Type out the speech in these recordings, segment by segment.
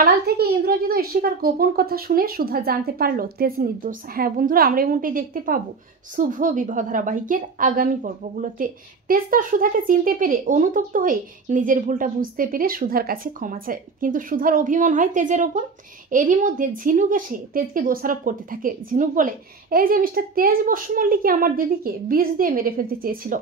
আড়াল থেকে ইন্দ্রজিৎ ও ঈশিকার গোপন কথা শুনে সুধা জানতে পারলো তেজ নির্দোষ। হ্যাঁ বন্ধুরা, আমরা এমনটাই দেখতে পাবো শুভ বিবাহ ধারাবাহিকের আগামী পর্বগুলোতে। তেজ তার সুধাকে চিনতে পেরে অনুতপ্ত হয়ে নিজের ভুলটা বুঝতে পেরে সুধার কাছে ক্ষমা চায়, কিন্তু সুধার অভিমান হয় তেজের ওপর। এরই মধ্যে ঝিনুক এসে তেজকে দোষারোপ করতে থাকে। ঝিনুক বলে, এই যে মিস্টার তেজ বসু মল্লিক আমার দিদিকে বিষ দিয়ে মেরে ফেলতে চেয়েছিল।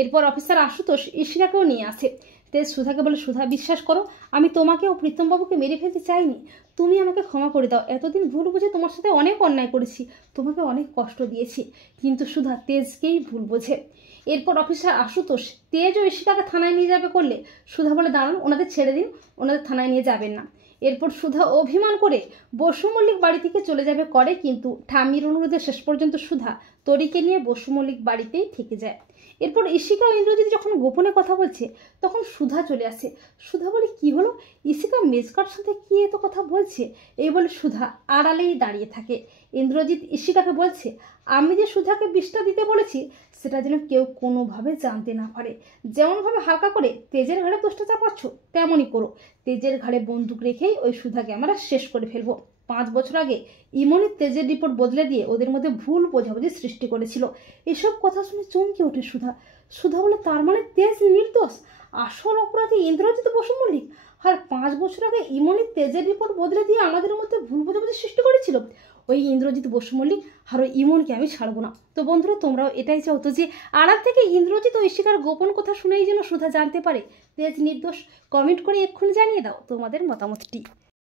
এরপর অফিসার আশুতোষ ঈশিকাকেও নিয়ে আসে। তেজ সুধাকে বলে, সুধা বিশ্বাস করো, আমি তোমাকে ও প্রীতমবাবুকে মেরে ফেলতে চাইনি। তুমি আমাকে ক্ষমা করে দাও। এতদিন ভুল বুঝে তোমার সাথে অনেক অন্যায় করেছি, তোমাকে অনেক কষ্ট দিয়েছি। কিন্তু সুধা তেজকেই ভুল বোঝে। এরপর অফিসার আশুতোষ তেজ ও ঈশিকাকে থানায় নিয়ে যাবে করলে সুধা বলে, দাঁড়ান, ওনাদের ছেড়ে দিন, ওনাদের থানায় নিয়ে যাবেন না। এরপর সুধা অভিমান করে বসু মল্লিক বাড়ি থেকে চলে যাবে করে, কিন্তু ঠাম্মির অনুরোধে শেষ পর্যন্ত সুধা তরিকে নিয়ে বসু মল্লিক বাড়িতেই থেকে যায়। এরপর ঈশিকা ও ইন্দ্রজিৎ যখন গোপনে কথা বলছে তখন সুধা চলে আসে। সুধা বলে, কি হলো? ঈশিকা মেজকার সাথে কি এত কথা বলছে? এই বলে সুধা আড়ালেই দাঁড়িয়ে থাকে। ইন্দ্রজিৎ ঈশিকাকে বলছে, আমি যে সুধাকে বিষটা দিতে বলেছি সেটা যেন কেউ কোনোভাবে জানতে না পারে। যেমনভাবে হালকা করে তেজের ঘাড়ে দোষটা চাপাচ্ছ তেমনই করো। তেজের ঘাড়ে বন্দুক রেখেই ওই সুধাকে আমরা শেষ করে ফেলবো। 5 বছর আগে ইমনি তেজের রিপোর্ট বদলে দিয়ে ওদের মধ্যে ভুল বোঝাবুঝি সৃষ্টি করেছিল। এসব কথা শুনে চমকে ওঠে সুধা। সুধা বলে, তার মানে তেজ নির্দোষ, আসল অপরাধী ইন্দ্রজিৎ বসু মল্লিক। আর 5 বছর আগে ইমনি তেজের রিপোর্ট বদলে দিয়ে আমাদের মধ্যে ভুল বোঝাবুঝি সৃষ্টি করেছিল। ওই ইন্দ্রজিৎ বসু মল্লিক আর ওই ইমনকে আমি ছাড়বো না। তো বন্ধুরা, তোমরাও এটাই চাও তো যে আড়াল থেকে ইন্দ্রজিৎ ও ঈশিকার গোপন কথা শুনেই যেন সুধা জানতে পারে তেজ নির্দোষ? কমেন্ট করে এক্ষুনি জানিয়ে দাও তোমাদের মতামতটি।